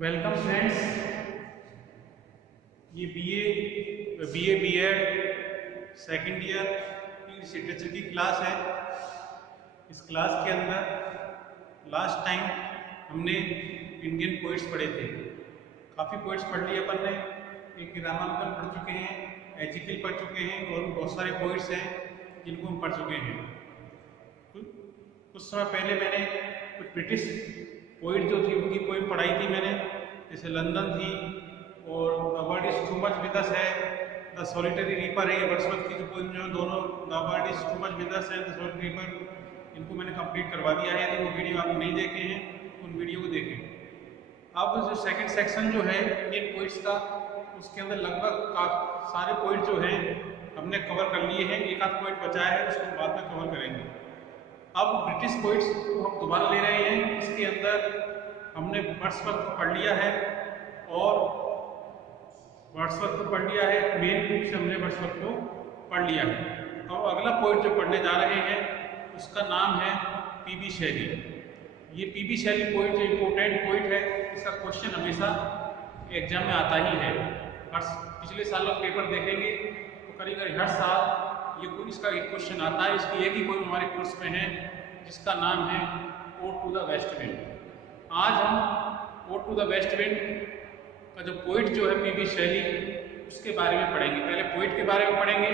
Welcome friends. ये BEd second year English literature की class है। इस क्लास के अंदर लास्ट टाइम हमने इंडियन पोइट्स पढ़े थे। काफ़ी पोइट्स पढ़ लिए अपन ने। एक रामानुजन पढ़ चुके हैं, एजिकल पढ़ चुके हैं और बहुत सारे पोइट्स हैं जिनको हम पढ़ चुके हैं। कुछ समय पहले मैंने कुछ ब्रिटिश पोइट जो थी उनकी पोइम पढ़ाई थी मैंने, जैसे लंदन थी और the world is too much with us है, द सॉलिटरी रीपर है। वर्ड्सवर्थ की जो पोइम जो दोनों the world is too much with us है, द सॉलिटरी रीपर, इनको मैंने कंप्लीट करवा दिया है। यदि वो वीडियो आप नहीं देखे हैं उन वीडियो को देखें। अब जो सेकंड सेक्शन जो है इंडियन पोइट्स का, उसके अंदर लगभग सारे पोइट जो हैं हमने कवर कर लिए हैं। एक आध पोइट बचा है, उसको बाद में कवर करेंगे। अब ब्रिटिश पोइट्स को हम दोबारा ले रहे हैं। इसके अंदर हमने वर्ड्सवर्थ को पढ़ लिया है और वर्ड्सवर्थ को पढ़ लिया है, मेन रूप से हमने वर्ड्सवर्थ को पढ़ लिया है। अब अगला पोइट जो पढ़ने जा रहे हैं उसका नाम है पीबी शैली। ये पीबी शैली पोइट जो इम्पोर्टेंट पोइट है, इसका क्वेश्चन हमेशा एग्जाम में आता ही है। पिछले सालों पेपर देखेंगे तो करीब हर साल इसका एक क्वेश्चन आता है। इसकी एक ही पोइम हमारे कोर्स में है जिसका नाम है Ode to the waste Wind. आज हम Ode to the waste Wind का जो पोइट जो है पीबी शैली, उसके बारे में पढ़ेंगे। पहले पोइट के बारे में पढ़ेंगे,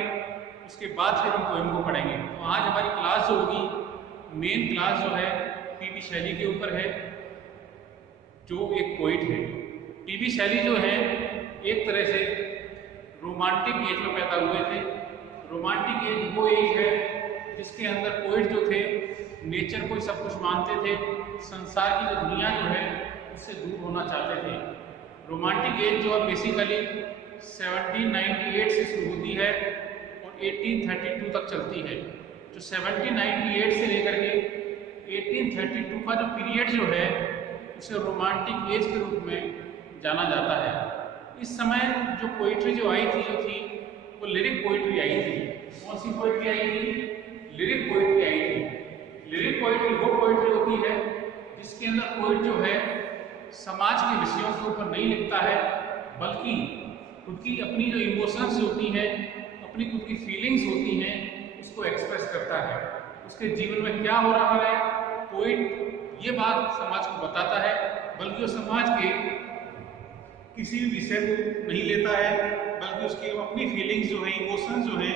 उसके बाद फिर हम पोइम को पढ़ेंगे। तो आज हमारी क्लास जो होगी, मेन क्लास जो है पीबी शैली के ऊपर है, जो एक पोइट है। पीबी शैली जो है एक तरह से रोमांटिक एज में पैदा हुए थे। रोमांटिक एज वो एज है जिसके अंदर पोइट जो थे नेचर को सब कुछ मानते थे, संसार की जो दुनिया जो है उससे दूर होना चाहते थे। रोमांटिक एज जो है बेसिकली 1798 से शुरू होती है और 1832 तक चलती है। जो 1798 से लेकर के 1832 का जो पीरियड जो है उसे रोमांटिक एज के रूप में जाना जाता है। इस समय जो पोइट्री जो आई थी वो लिरिक पोइट्री आई थी। कौन सी पोइट्री आई थी? लिरिक पोइट्री आई थी। लिरिक पोइट्री वो पोइट्री होती है जिसके अंदर पोइट जो है समाज के विषयों के ऊपर नहीं लिखता है, बल्कि खुद की अपनी जो इमोशंस होती हैं, अपनी खुद की फीलिंग्स होती हैं, उसको एक्सप्रेस करता है। उसके जीवन में क्या हो रहा है पोइट ये बात समाज को बताता है, बल्कि वो समाज के किसी भी विषय को नहीं लेता है, बल्कि उसकी अपनी फीलिंग्स जो है, इमोशंस जो है,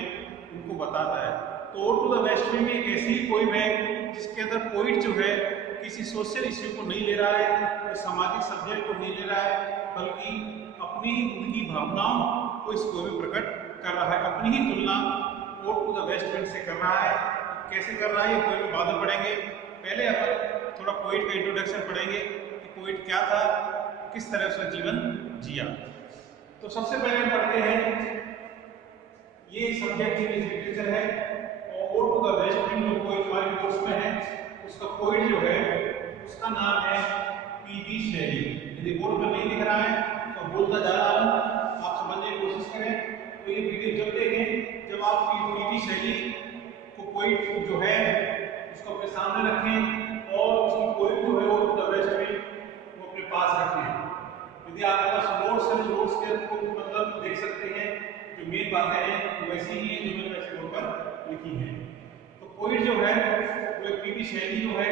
उनको बताता है। तो Ode to the waste Wind एक ऐसी पोइम है जिसके अंदर पोइट जो है किसी सोशल इश्यू को नहीं ले रहा है, कोई सामाजिक सब्जेक्ट को नहीं ले रहा है, बल्कि अपनी उनकी भावनाओं को इस पोइम में प्रकट कर रहा है। अपनी ही तुलना Ode to the waste Wind से कर रहा है। कैसे कर रहा है ये पोइम में बाद में पढ़ेंगे। पहले अपन थोड़ा पोइट का इंट्रोडक्शन पढ़ेंगे कि पोइट क्या था, किस तरह उसका जीवन जिया। तो सबसे पहले पढ़ते हैं, ये सब्जेक्ट इंग्लिश लिटरेचर है और Ode to the west wind जो पोइट हमारे कोर्स में है, उसका पोइट जो है उसका नाम है पीबी शैली। यदि बोर्ड पर नहीं लिख रहा है तो बोलता जा रहा हूं, आप समझने की कोशिश करें। तो ये वीडियो जब देखें, जब आप पीबी शैली को पोइट जो है उसको अपने सामने रखें और उसकी पोइट जो है Ode to the waste Wind वो अपने पास रखें। यदि आपके पास नोट्स के मतलब देख सकते हैं, जो मेन बातें हैं वैसी ही है जो मैंने वैसे बोर्ड पर लिखी हैं। तो पोइट जो है वो एक पीबी शैली जो है,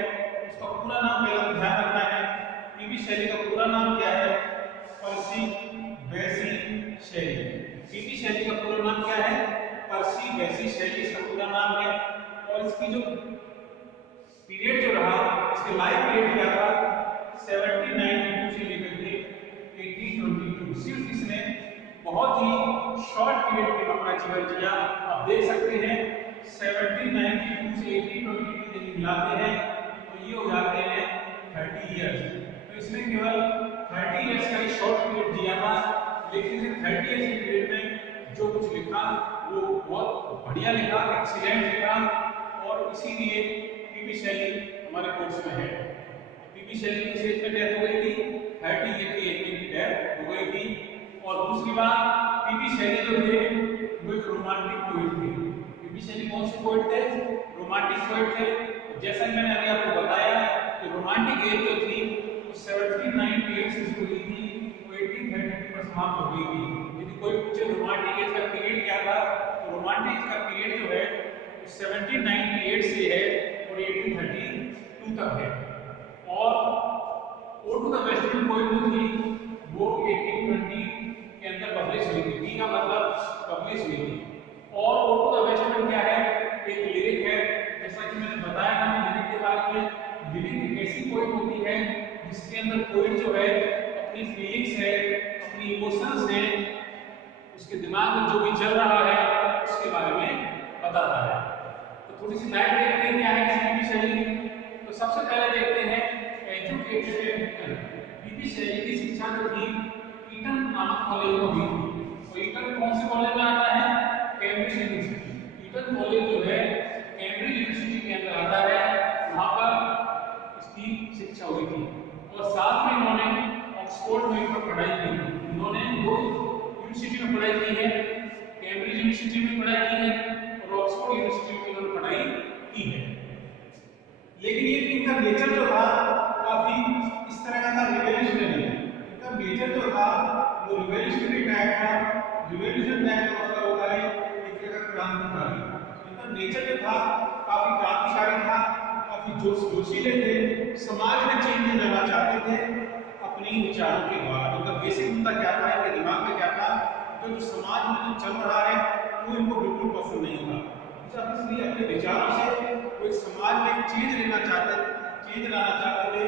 उसका पूरा नाम पहले ध्यान रखना है। पीबी शैली का पूरा नाम क्या है? पर्सी बैसी शैली। पीबी शैली का पूरा नाम क्या है? पर्सी बैसी शैली इसका पूरा नाम है। और इसकी जो पीरियड जो रहा, इसके लाइफ पीरियड क्या था? 1792 से लेकर के 1822। सिर्फ इसने बहुत ही शॉर्ट पीरियड में अपना जीवन जिया। आप देख सकते हैं 1792 से 1822 यदि मिलाते हैं तो ये हो जाते हैं 30 इयर्स। तो इसने केवल 30 इयर्स का ही शॉर्ट पीरियड जिया था, लेकिन इसे 30 इयर्स के पीरियड में जो कुछ लिखा वो बहुत बढ़िया लिखा, एक्सीलेंट लिखा। और इसीलिए पीबी शैली हमारे कोर्स में है। पीबी शैली की एज में डेथ हो गई थी, 30 ईयर की एज में इनकी डेथ हो गई थी। और दूसरी बात, पीबी शैली जो थे वो एक रोमांटिक पोइट थे। पीबी शैली कौन से पोइट थे? रोमांटिक पोइट थे। जैसा कि मैंने अभी आपको बताया कि रोमांटिक एज जो थी वो 1798 से शुरू हुई थी, वो 1832 पर समाप्त हो गई थी। यदि कोई पूछे रोमांटिक एज का पीरियड क्या था, तो रोमांटिक एज का पीरियड जो है वो 1798 से है और 1832 तक है। और Ode to the western poem जो थी वो 1820 के अंदर पब्लिश हुई थी। बी का मतलब पब्लिश हुई थी। और ओ टू द वेस्टर्न क्या है, एक लिरिक है। जैसा कि मैंने बताया था लिरिक के बारे में, लिरिक एक ऐसी पोएम होती है जिसके अंदर पोएट जो है अपनी फीलिंग्स है, अपनी इमोशंस है, उसके दिमाग में जो भी चल रहा है उसके बारे में बताता है। तो थोड़ी सी लाइट देखते हैं क्या है बीपी शैली। तो सबसे पहले देखते हैं एजुकेटेड पीपल। बीपी शैली की शिक्षा जो थी ईटन नामक कॉलेज में हुई थी। और ईटन कौन से कॉलेज में आता है, कैम्ब्रिज यूनिवर्सिटी। ईटन कॉलेज जो है कैम्ब्रिज यूनिवर्सिटी के अंदर आता है, वहां पर इसकी शिक्षा हुई थी। और साथ में इन्होंने ऑक्सफोर्ड में भी पढ़ाई की। इन्होंने दो यूनिवर्सिटी में पढ़ाई की है, कैम्ब्रिज यूनिवर्सिटी में पढ़ाई की है और ऑक्सफोर्ड यूनिवर्सिटी में इन्होंने पढ़ाई की है। लेकिन ये इनका नेचर जो था काफी इस तरह का था, रिवॉल्यूशनरी। इनका नेचर जो था वो रिवॉल्यूशनरी टाइप था। रिवॉल्यूशन टाइप का मतलब होता है एक तरह का क्रांतिकारी। इनका नेचर जो था काफी क्रांतिकारी था, काफी जोशीले थे, समाज में चेंज लाना चाहते थे अपनी विचारों के द्वारा। उनका बेसिक मुद्दा क्या था, इनके दिमाग में क्या था, जो समाज में जो चल रहा है वो इनको बिल्कुल पसंद नहीं होगा। इसलिए अपने विचारों से वो एक समाज में चेंज लाना चाहते थे।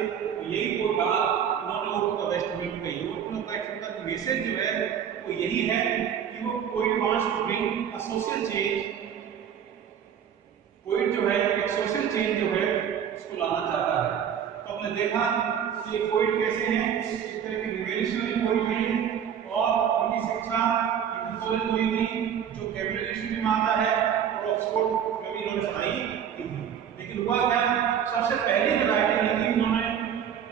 यही को कहा उन्होंने ओ टू द वेस्ट में कही। ओ टू द वेस्ट का मैसेज जो है वो यही है कि वो poet wants to bring a social change. Poet जो है एक सोशल चेंज जो है उसको लाना चाहता है। तो हमने देखा कि ये पोएट कैसे हैं, एक तरह की रिवॉल्यूशनरी पोएट हैं और उनकी शिक्षा ईटन कॉलेज में हुई थी जो कैम्ब्रिज यूनिवर्सिटी में आता है और ऑक्सफोर्ड में भी इन्होंने पढ़ाई की थी। लेकिन हुआ क्या, सबसे पहली जो राइटिंग लिखी उन्होंने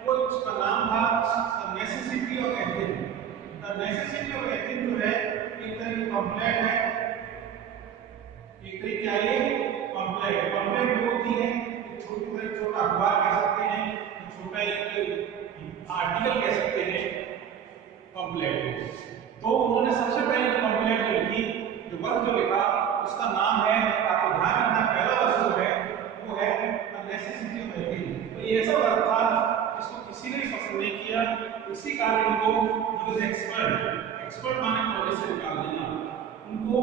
वो उसका नाम था the necessity of ethics. The necessity of ethics जो है एक तरह की पम्फलेट है, एक तरह क्या है पम्फलेट। पम्फलेट जो होती है छोटा अखबार कह सकते हैं, छोटा एक आर्टिकल कह सकते हैं पम्फलेट। तो उन्होंने सबसे पहले जो पम्फलेट जो लिखी, जो वर्क जो लिखा उसका नाम है, आपको ध्यान रखना पहला वर्क जो है वो है द नेसेसिटी ऑफ एथिक्स। तो ये ऐसा वर्क था जिसको किसी ने भी पसंद नहीं किया, इसी कारण उनको एक्सपर्ट माने कॉलेज से निकाल देना। उनको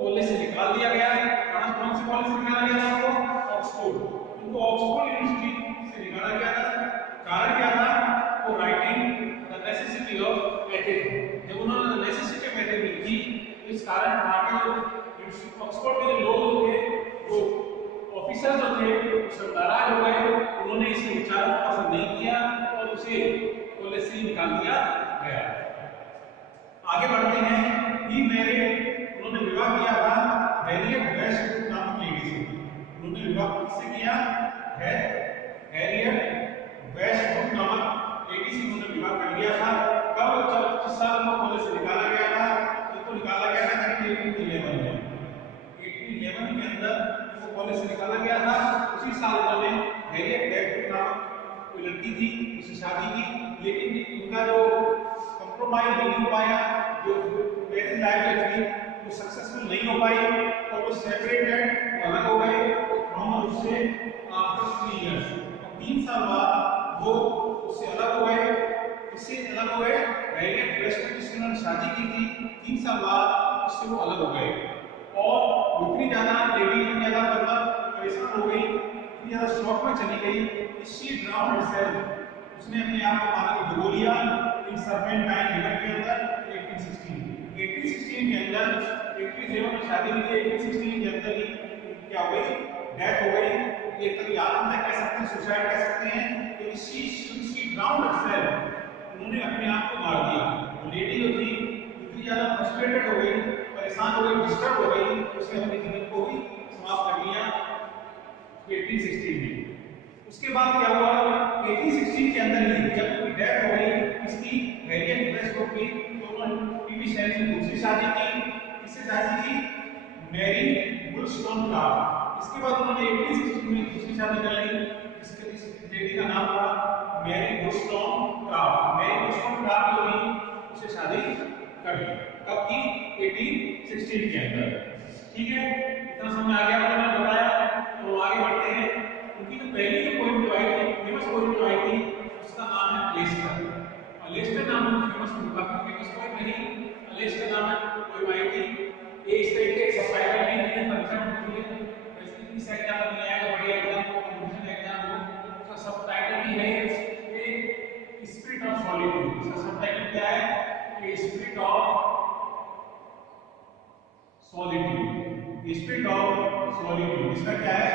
कॉलेज से निकाल दिया गया। कौन से कॉलेज से निकाला गया था उनको, ऑक्सफोर्ड। उनको ऑक्सफोर्ड यूनिवर्सिटी से निकाला गया था। कारण क्या था, वो writing the necessity of ethics. जब उन्होंने नेसेसिटी ऑफ एथिक्स लिखी तो इस कारण वहां के ऑक्सफोर्ड के जो लोग थे, जो ऑफिसर जो थे, सब नाराज हो गए। उन्होंने इसके विचारों को पसंद नहीं किया और उसे कॉलेज से निकाल दिया गया। आगे बढ़ते हैं। ही मैरिड, उन्होंने विवाह किया था हैरियट वेस्टब्रुक नामक लेडी से। उन्होंने विवाह किससे किया है, हैरियट वेस्टब्रुक नामक लेडी से उन्होंने विवाह कर लिया था। कब, जब जिस साल उनको कॉलेज से निकाला गया था, तो निकाला गया था 1811 में। 1811 के अंदर वो कॉलेज से निकाला गया था। उसी साल उन्होंने हैरियट वेस्टब्रुक नामक कोई लड़की थी, उससे शादी की। लेकिन उनका जो कंप्रोमाइज नहीं हो पाया, जो मैरिज लाइफ थी वो सक्सेसफुल नहीं हो पाई और वो सेपरेटेड, अलग हो गए फ्रॉम उससे आफ्टर 3 इयर्स। 3 साल बाद वो उससे अलग हो गए। इससे अलग हो गए हैरियट वेस्टब्रुक जिससे उन्होंने शादी की थी, 3 साल बाद उससे वो अलग हो गए। और इतनी ज्यादा लेडी इतनी ज्यादा मतलब परेशान हो गई, इतनी ज्यादा शॉक में चली गई, शी ड्राउन्ड हरसेल्फ। उसने अपने आप को पानी में डुबो लिया इन सर्पेंटाइन रिवर के अंदर 1816 के अंदर। 1811 में शादी हुई थी, 1816 के अंदर ही क्या हो गई, डेथ हो गई। एक तरह आत्महत्या कह सकते हैं, सुसाइड कह सकते हैं। तो शी ड्राउन्ड हरसेल्फ, उन्होंने अपने आप को मार दिया। वो लेडी जो थी इतनी ज्यादा फ्रस्ट्रेटेड हो गई, परेशान हो गई, डिस्टर्ब हो गई, उसने अपने जीवन को भी समाप्त कर लिया 1816 में। उसके बाद क्या हुआ, 1816 के अंदर ही जब उनकी डेथ हो गई इसकी, हैरियट वेस्टब्रुक की, तो उन्होंने बीबी शैली से दूसरी शादी की। इससे शादी की मैरी वुलस्टोनक्राफ्ट। इसके बाद उन्होंने 1816 में दूसरी शादी कर ली। इस लेडी का नाम था मैरी वुलस्टोनक्राफ्ट। उसको प्राप्त होगी, उसे शादी कर ली। कब की? 1816 के अंदर। ठीक है, इतना समझ आ गया मैंने बताया। तो आगे बढ़ते हैं। उनकी जो पहली जो पोएम जो आई थी, फेमस पोएम जो आई थी, उसका नाम है अलेस्टर। अलेस्टर नाम की फेमस पोएम नहीं, अलेस्टर नाम की पोएम आई थी। ये इस तरीके के सबटाइटल नहीं है, परीक्षा में पूछी है, वैसे इस एग्जाम में नहीं आएगा, बढ़िया एग्जाम को कंपटीशन एग्जाम हो, उसका सबटाइटल भी है ये स्पिरिट ऑफ सॉलिट्यूड। इसका सबटाइटल क्या है? ये spirit of solitude, spirit of solitude. इसका क्या है?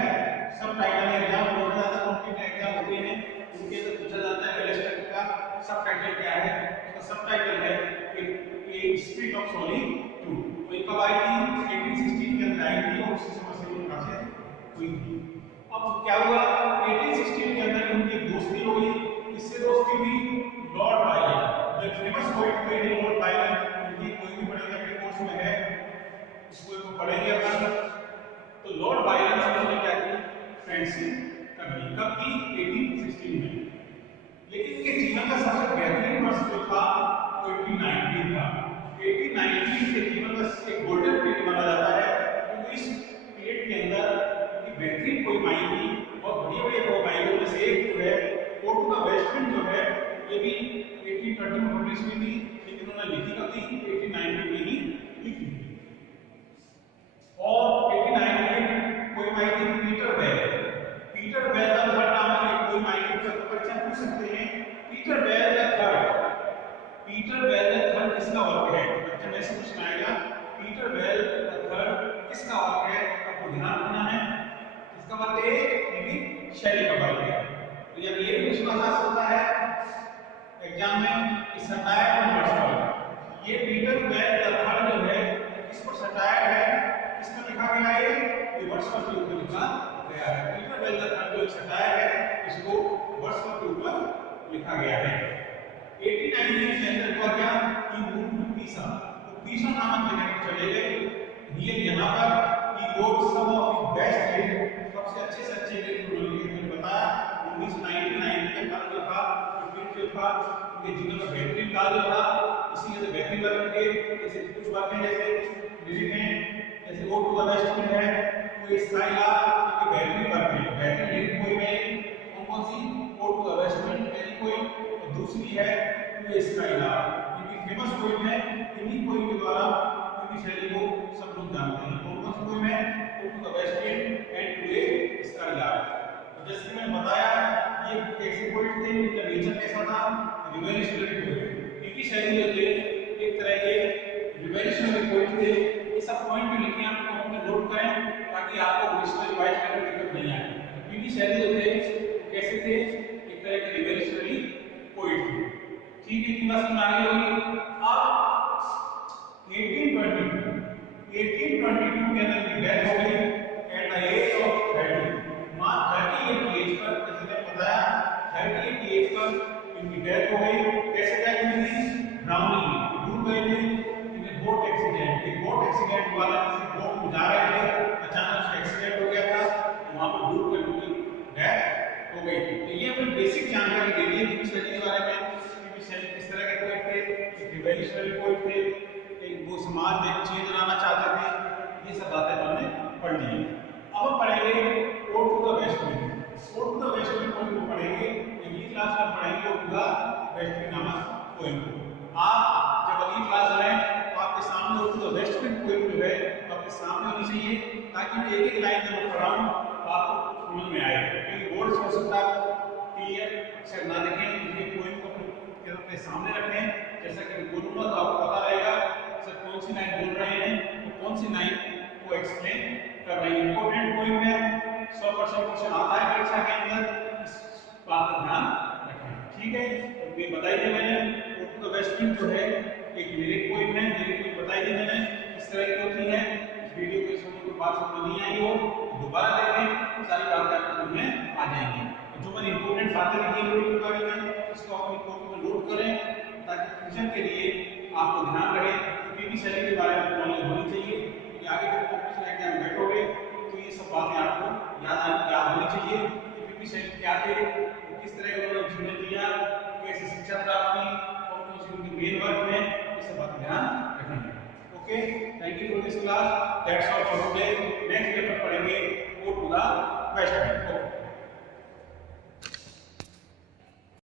सब टाइटल एग्जाम बहुत ज्यादा कॉम्पिटिटिव एग्जाम होते हैं, उनके अंदर पूछा जाता है अलेस्टर का सब टाइटल क्या है। उसका सब टाइटल है कि स्पिरिट ऑफ सॉलिट्यूड। तो ये कब आई थी? 1816 के अंदर आई थी और उसी समय से उनका से हुई थी। अब क्या हुआ? 1816 के अंदर उनकी दोस्ती हो गई। इससे दोस्ती हुई लॉर्ड बायरन, जो फेमस पोएट थे लॉर्ड बायरन। उनकी कोई भी पढ़ेगा के कोर्स में है, इसको पढ़ेंगे अपन। तो लॉर्ड बायरन से उन्होंने क्या की? फ्रेंडशिप कर ली। कब की? 1816 में। लेकिन इनके जीवन का सबसे बेहतरीन वर्ष जो था वो 1819 था। 1819 के जीवन का एक गोल्डन पीरियड माना जाता है, क्योंकि इस पीरियड के अंदर इनकी बेहतरीन पोएम आई थी। बहुत बढ़िया पोएम आई, में से एक जो है कोर्ट का वेस्ट विंड जो है, ये भी 1820 में पब्लिश हुई थी, लेकिन उन्होंने लिखी कब थी? 1819 में ही लिखी थी। और 1819 में पोएम आई थी पीटर बेल। पीटर बेल का थर्ड नाम है, कोई माइनर का परीक्षा पूछ सकते हैं। पीटर बेल का थर्ड, पीटर बेल का थर्ड किसका वर्क है? बच्चे में से क्वेश्चन आएगा, पीटर बेल का थर्ड किसका वर्क है? आपको ध्यान रखना है, किसका वर्क है? ये शैली का वर्क है। तो जब ये क्वेश्चन आ सकता है एग्जाम में कि सटायर और वर्ड्सवर्थ, ये पीटर बेल का थर्ड जो है किसको सटायर है, किसमें लिखा गया है? ये वर्ड्सवर्थ के ऊपर लिखा गया है। पीटर बेल का थर्ड जो सटायर है, इसको वर्ड्सवर्थ के ऊपर लिखा गया है। 1819 के अंदर हुआ क्या कि वो पीसा, तो पीसा नामक जगह पर चले गए। ये यहाँ पर he wrote some of his best lyrics, सबसे अच्छे से अच्छे lyrics उन्होंने बताया। 1999 के काल जो था, जो था उनके जीवन का बेहतरीन काल जो था, इसीलिए तो बेहतरीन वर्क के जैसे कुछ बातें जैसे लिरिक हैं, जैसे Ode to the waste Wind है, वो स्काई लार्क के बेहतरीन वर्क है। बेहतरीन लिरिक कोई में कौन सी? Ode to the waste wind पहली कोई, और दूसरी है टू स्काई लार्क। ये फेमस पोएम है, इन्हीं पोएम के द्वारा पूरी शैली को सब लोग जानते हैं। कौन सी पोएम है? Ode to the waste Wind and to Skylark. जैसे मैंने बताया, ये कैसे पोएट थे, इनका नेचर कैसा था? Revolutionary poet. इनकी शैली जो थे एक तरह के रिवॉल्यूशनरी पोएट थे। ये सब पॉइंट भी लिखे आपको अपने नोट करें, ताकि आपको विजुअल रिवाइज करने में दिक्कत नहीं आए। इनकी शैली जो थे कैसे थे? एक तरह के रिवॉल्यूशनरी पोएट थे। ठीक है, इतनी बात समझ आ गई होगी। अब 1822 के अंदर इनकी डेथ हो गई एट द एज ऑफ 30। 38 की एज पर, जैसे मैंने बताया 38 की एज पर इनकी डेथ हो गई। कैसे डेथ हुई थी? ड्राउनिंग, डूब गए थे इन्हें बोट एक्सीडेंट। एक बोट एक्सीडेंट हुआ था, किसी बोट में जा रहे थे, अचानक से एक्सीडेंट हो गया था, वहां पर डूब कर उनकी डेथ हो गई थी। तो ये अपनी बेसिक जानकारी दे दी है बीबी शैली के बारे में। बीबी शैली किस तरह के पोएट थे? एक रिवॉल्यूशनरी पोएट थे, एक वो समाज में चेंज लाना चाहते थे। ये सब बातें हमने पढ़ ली। अब पढ़ेंगे o to the waste wind. O to the waste wind poem को पढ़ेंगे, अगली क्लास में पढ़ेंगे o to the waste wind नामक पोएम को। आप जब अगली क्लास आए तो आपके सामने o to the waste wind poem जो है तो आपके सामने होनी चाहिए, ताकि मैं एक एक लाइन जब पढ़ाऊं तो आपको समझ में आए। क्योंकि बोर्ड से हो सकता है क्लियर अक्षर ना देखें, इसलिए पोएम को अपने सामने रखें। जैसा कि मैं बोलूंगा तो आपको पता रहेगा सर कौन सी लाइन बोल रहे हैं, तो कौन सी लाइन को एक्सप्लेन कर रही है। इंपॉर्टेंट पोएम है, 100% क्वेश्चन आता है परीक्षा के अंदर, इस बात का ध्यान रखें। ठीक है, तो ये बताई थी मैंने। O to the west wind जो है एक लिरिक पोएम है, लिरिक पोएम बताई थी मैंने इस तरह की होती है। इस वीडियो को सुनने के बाद समझ नहीं आई हो तो दोबारा देखें, सारी बातें आपको समझ में आ जाएंगी। जो मैंने इंपॉर्टेंट बातें लिखी हैं के बारे में, इसको अपनी कॉपी में नोट करें, ताकि फ्यूचर के लिए आपको ध्यान रहे कि बीबी शैली के बारे में नॉलेज होनी चाहिए। कि आगे जब कॉम्पिटिशन एग्जाम बैठोगे तो ये सब बातें आपको याद होनी चाहिए कि बीबी शैली क्या थे, किस तरह उन्होंने जीवन दिया, कैसे शिक्षा प्राप्त की, okay, thank you for this class, that's all for today. Next paper पढ़ेंगे गो टू द वेस्ट।